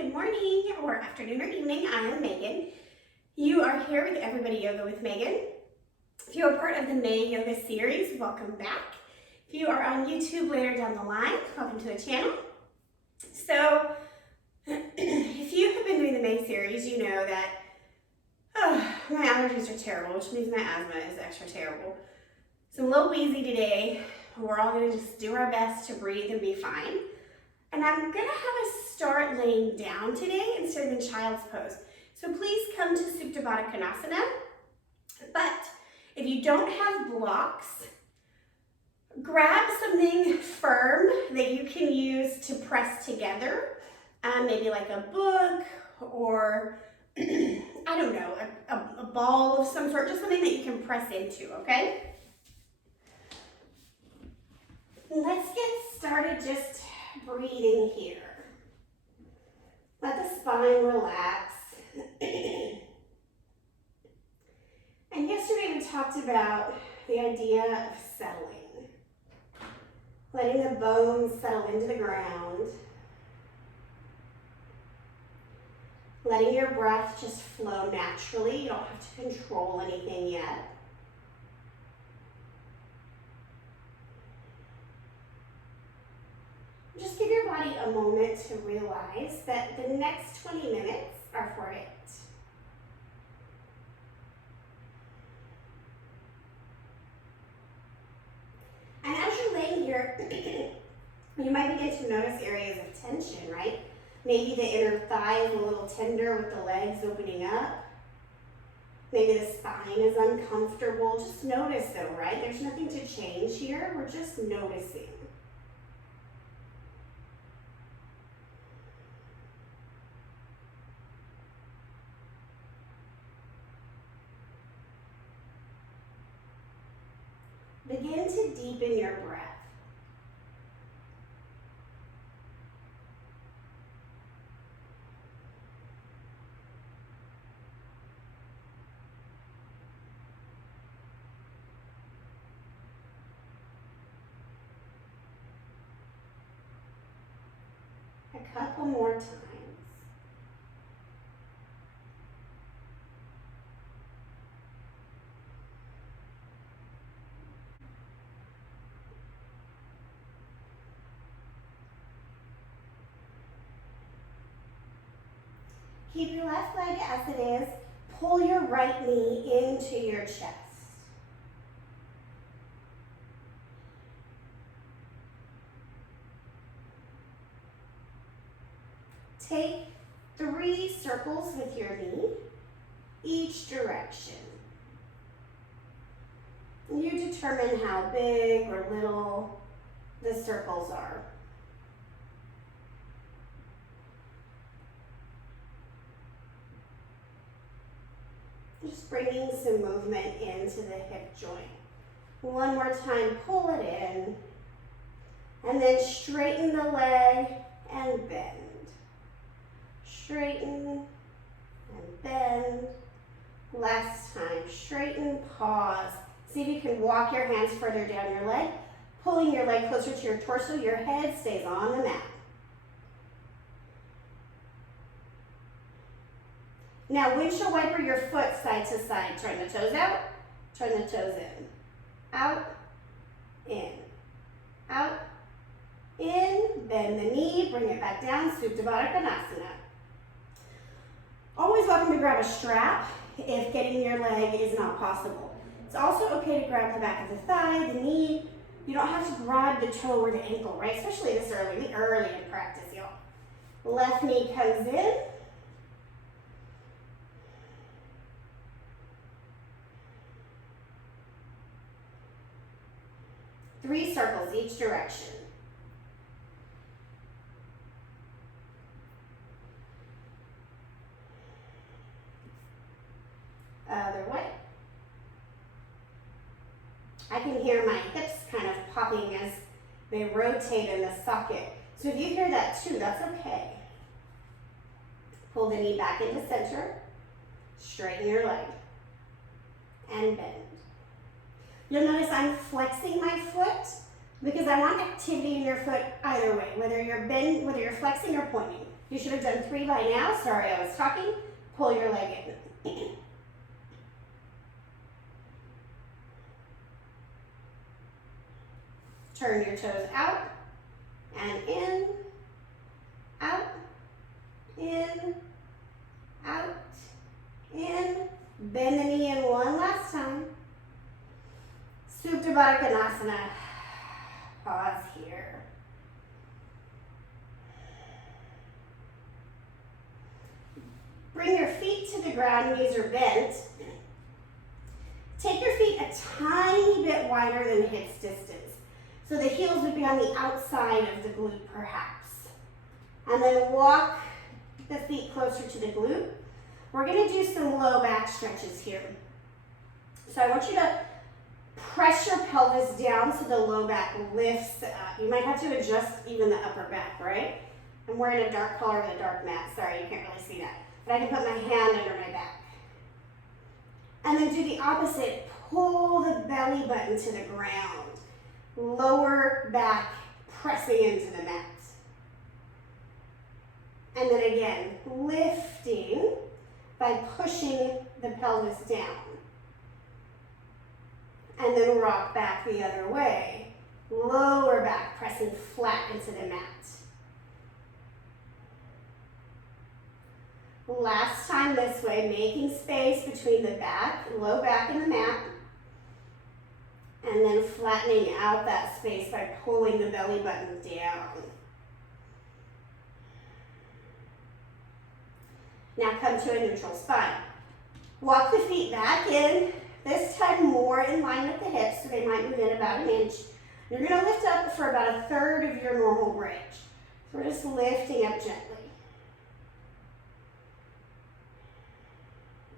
good morning or afternoon or evening. I am Megan. You are here with Everybody Yoga with Megan. If you are part of the May Yoga series, welcome back. If you are on YouTube later down the line, welcome to the channel. So, if you have been doing the May series, you know that my allergies are terrible, which means my asthma is extra terrible. So I'm a little wheezy today. We're all going to just do our best to breathe and be fine. And I'm going to have us start laying down today instead of in child's pose. So please come to Supta Baddha Konasana. But if you don't have blocks, grab something firm that you can use to press together. Maybe like a book or, I don't know, a ball of some sort, just something that you can press into, okay? Let's get started just breathing here. Let the spine relax. And yesterday we talked about the idea of settling. Letting the bones settle into the ground. Letting your breath just flow naturally. You don't have to control anything yet. Just give your body a moment to realize that the next 20 minutes are for it. And as you're laying here, you might begin to notice areas of tension, right? Maybe the inner thigh is a little tender with the legs opening up. Maybe the spine is uncomfortable. Just notice though, right? There's nothing to change here. We're just noticing. Begin to deepen your breath. A couple more times. Keep your left leg as it is. Pull your right knee into your chest. Take 3 circles with your knee, each direction. You determine how big or little the circles are. Just bringing some movement into the hip joint. One more time, pull it in. And then straighten the leg and bend. Straighten and bend. Last time, straighten, pause. See if you can walk your hands further down your leg, pulling your leg closer to your torso. Your head stays on the mat. Now, windshield wiper your foot side to side. Turn the toes out, turn the toes in. Out, in. Out, in. Bend the knee, bring it back down. Supta Baddha Konasana. Always welcome to grab a strap if getting your leg is not possible. It's also okay to grab the back of the thigh, the knee. You don't have to grab the toe or the ankle, right? Especially this early in practice, y'all. Left knee comes in. Three circles each direction. Other way. I can hear my hips kind of popping as they rotate in the socket. So if you hear that too, that's okay. Pull the knee back into center. Straighten your leg. And bend. You'll notice I'm flexing my foot because I want activity in your foot either way, whether you're flexing or pointing. You should have done 3 by now. Sorry, I was talking. Pull your leg in. Turn your toes out and in, out, in, out, in. Bend the knee in one last time. Supta Baddha Konasana. Pause here. Bring your feet to the ground, knees are bent. Take your feet a tiny bit wider than hips distance. So the heels would be on the outside of the glute perhaps. And then walk the feet closer to the glute. We're gonna do some low back stretches here. So I want you to press your pelvis down so the low back lifts up. You might have to adjust even the upper back, right? I'm wearing a dark collar with a dark mat. Sorry, you can't really see that. But I can put my hand under my back. And then do the opposite. Pull the belly button to the ground. Lower back pressing into the mat. And then again, lifting by pushing the pelvis down. And then rock back the other way. Lower back pressing flat into the mat. Last time this way, making space between the back, low back and the mat. And then flattening out that space by pulling the belly button down. Now come to a neutral spine. Walk the feet back in, this time more in line with the hips, so they might move in about 1 inch. You're gonna lift up for about 1/3 of your normal bridge. So we're just lifting up gently.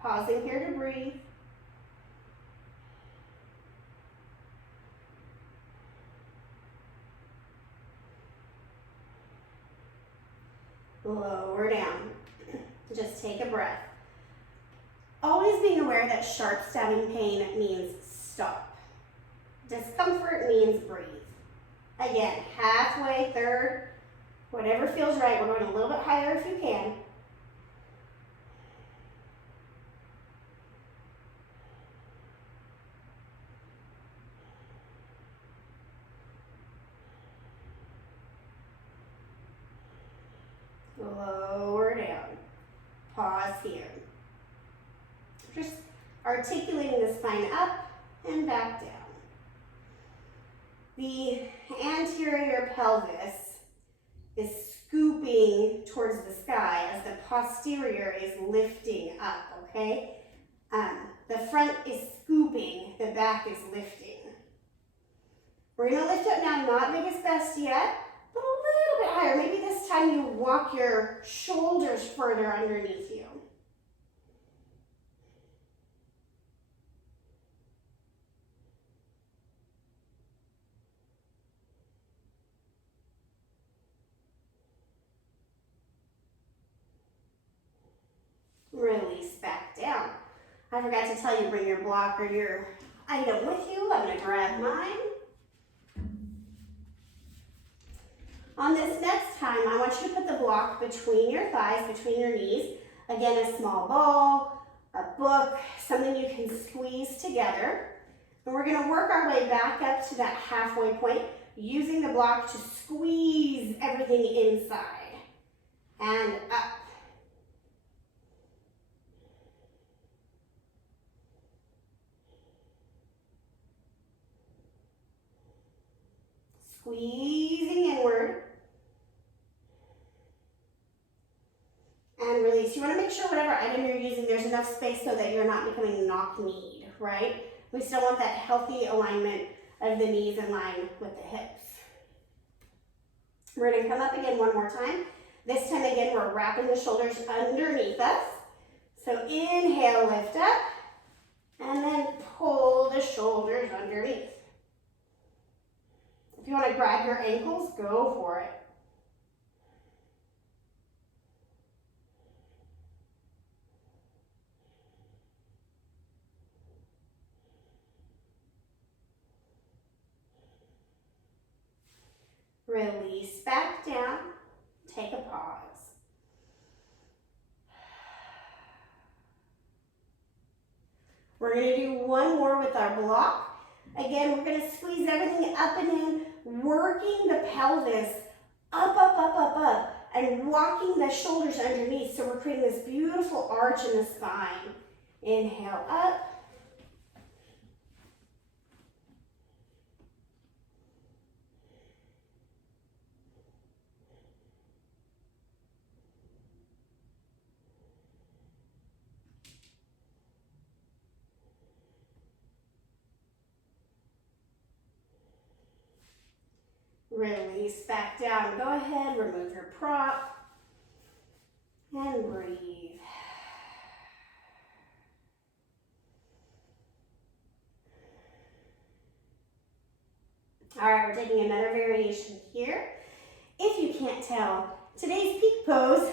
Pausing here to breathe. Lower down. Just take a breath. Always being aware that sharp stabbing pain means stop. Discomfort means breathe. Again, halfway, 1/3, whatever feels right. We're going a little bit higher if you can. Lower down. Pause here. Just articulating the spine up and back down. The anterior pelvis is scooping towards the sky as the posterior is lifting up, okay? The front is scooping, the back is lifting. We're gonna lift up now, not biggest best yet, but a little bit higher. Maybe this time you walk your shoulders further underneath you. Release back down. I forgot to tell you, bring your block or your item with you. I'm gonna grab mine. On this next time, I want you to put the block between your thighs, between your knees. Again, a small ball, a book, something you can squeeze together. And we're gonna work our way back up to that halfway point, using the block to squeeze everything inside. And up. Squeezing inward. And release. You want to make sure whatever item you're using, there's enough space so that you're not becoming knock-kneed, right? We still want that healthy alignment of the knees in line with the hips. We're going to come up again one more time. This time again, we're wrapping the shoulders underneath us. So inhale, lift up, and then pull the shoulders underneath. If you want to grab your ankles, go for it. Release back down. Take a pause. We're going to do one more with our block. Again, we're going to squeeze everything up and in, working the pelvis up, up, up, up, up, and walking the shoulders underneath. So we're creating this beautiful arch in the spine. Inhale up. Release back down. Go ahead, remove your prop, and breathe. All right, we're taking another variation here. If you can't tell, today's peak pose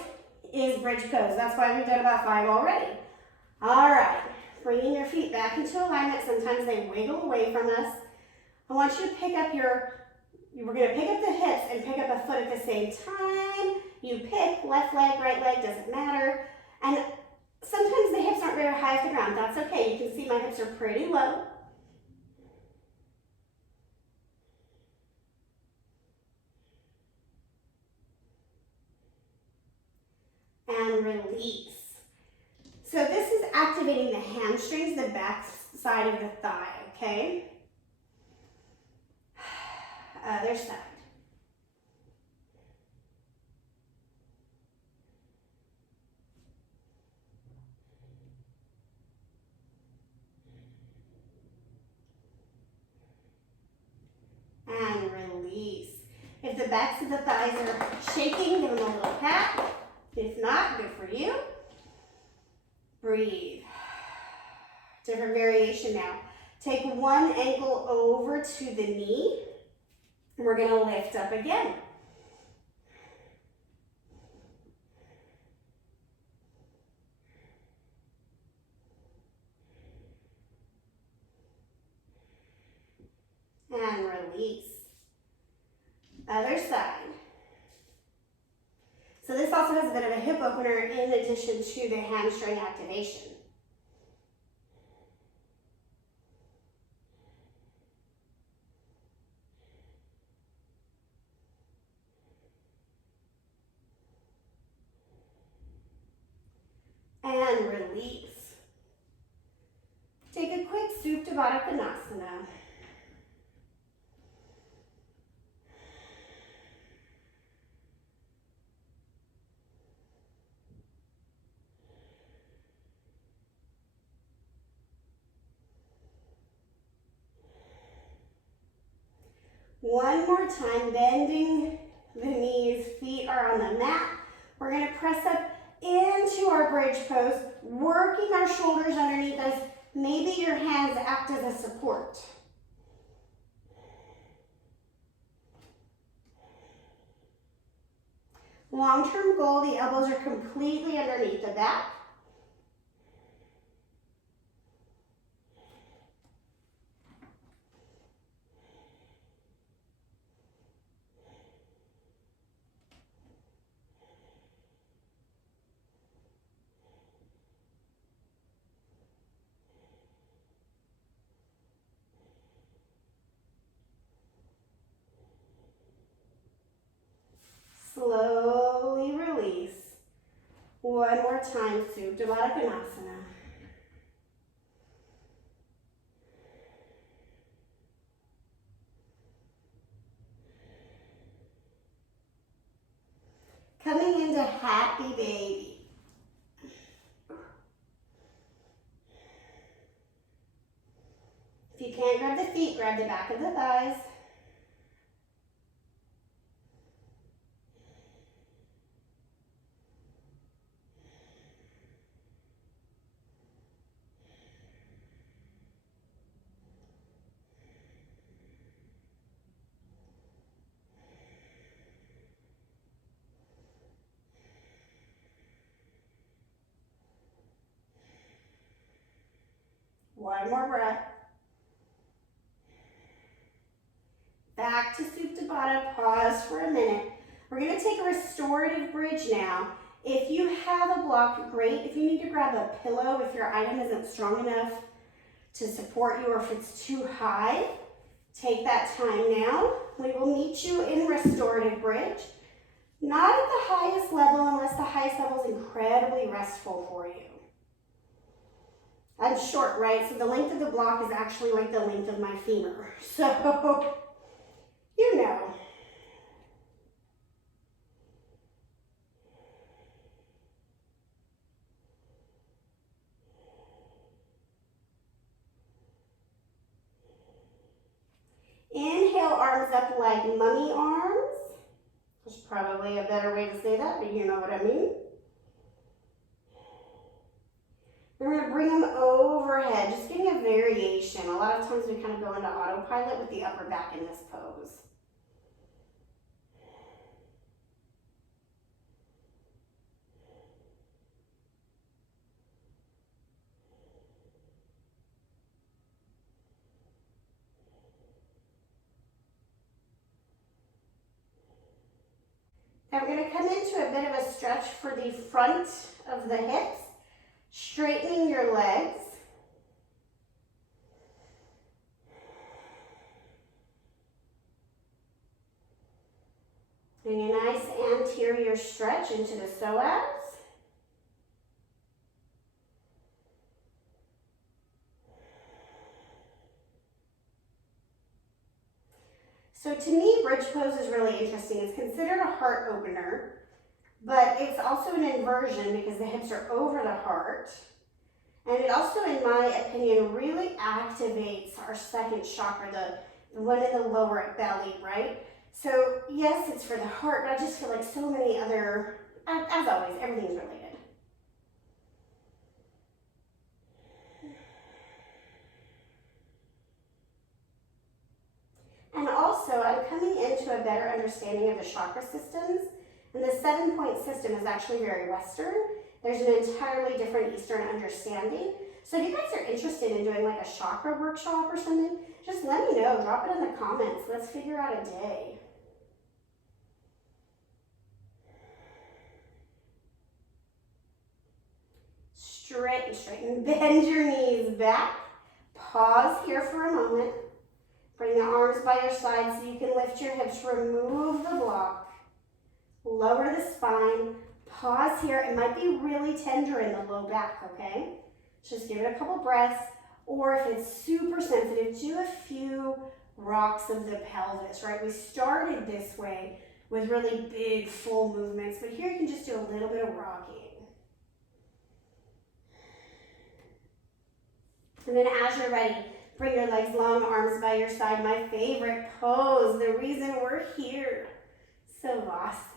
is bridge pose. That's why we've done about 5 already. All right, bringing your feet back into alignment. Sometimes they wiggle away from us. I want you to pick up we're going to pick up the hips and pick up a foot at the same time. You pick left leg, right leg, doesn't matter. And sometimes the hips aren't very high off the ground. That's okay. You can see my hips are pretty low. And release. So this is activating the hamstrings, the back side of the thigh, okay? Other side. And release. If the backs of the thighs are shaking, give them a little pat. If not, good for you. Breathe. Different variation now. Take one ankle over to the knee. We're going to lift up again. And release. Other side. So this also has a bit of a hip opener in addition to the hamstring activation. And release. Take a quick Supta Baddha Konasana. One more time, bending the knees, feet are on the mat. We're going to press up into our bridge pose, working our shoulders underneath us. Maybe your hands act as a support. Long-term goal, the elbows are completely underneath the back. Slowly release. One more time, Supta Baddha Konasana. Coming into happy baby. If you can't grab the feet, grab the back of the thighs. One more breath. Back to Supta Baddha, pause for a minute. We're going to take a restorative bridge now. If you have a block, great. If you need to grab a pillow, if your item isn't strong enough to support you or if it's too high, take that time now. We will meet you in restorative bridge. Not at the highest level unless the highest level is incredibly restful for you. I'm short, right? So the length of the block is actually like the length of my femur. So, you know. Inhale, arms up like mummy arms. There's probably a better way to say that, but you know what I mean. We're going to bring them overhead, just getting a variation. A lot of times we kind of go into autopilot with the upper back in this pose. Now we're going to come into a bit of a stretch for the front of the hips, straightening your legs. Doing a nice anterior stretch into the psoas. So to me, bridge pose is really interesting. It's considered a heart opener, but it's also an inversion because the hips are over the heart. And it also, in my opinion, really activates our second chakra, the one in the lower belly, right? So yes, it's for the heart, but I just feel like so many other, as always, everything's related. And also, I'm coming into a better understanding of the chakra systems. And the 7-point system is actually very Western. There's an entirely different Eastern understanding. So if you guys are interested in doing like a chakra workshop or something, just let me know. Drop it in the comments. Let's figure out a day. Straighten, straighten. Bend your knees back. Pause here for a moment. Bring the arms by your side so you can lift your hips. Remove the block. Lower the spine. Pause here. It might be really tender in the low back, okay? Just give it a couple breaths. Or if it's super sensitive, do a few rocks of the pelvis, right? We started this way with really big, full movements, but here you can just do a little bit of rocking. And then as you're ready, bring your legs long, arms by your side. My favorite pose, the reason we're here. Savasana.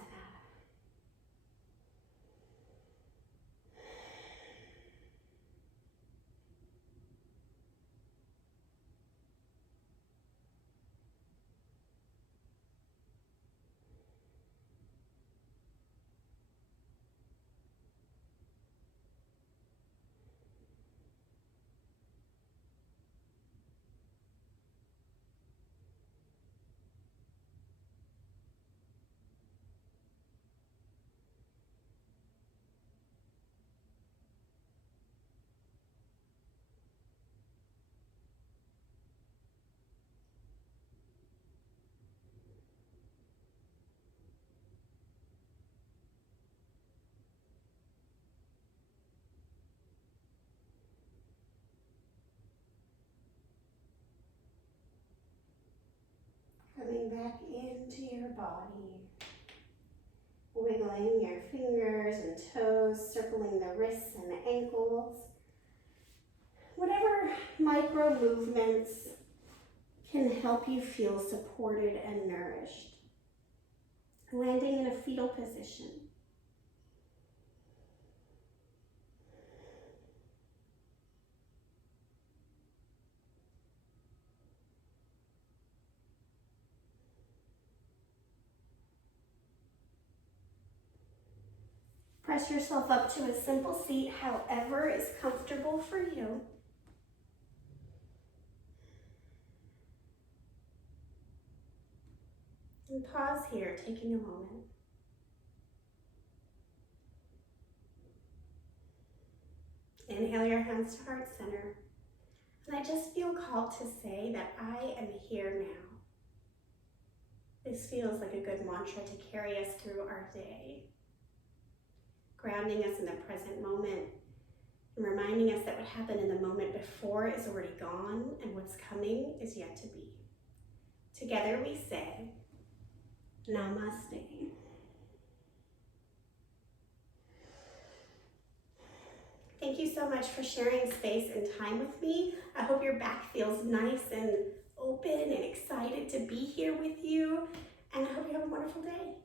Coming back into your body. Wiggling your fingers and toes, circling the wrists and the ankles. Whatever micro movements can help you feel supported and nourished. Landing in a fetal position. Press yourself up to a simple seat, however is comfortable for you. And pause here, taking a moment. Inhale your hands to heart center. And I just feel called to say that I am here now. This feels like a good mantra to carry us through our day, grounding us in the present moment and reminding us that what happened in the moment before is already gone and what's coming is yet to be. Together we say, Namaste. Thank you so much for sharing space and time with me. I hope your back feels nice and open and excited to be here with you. And I hope you have a wonderful day.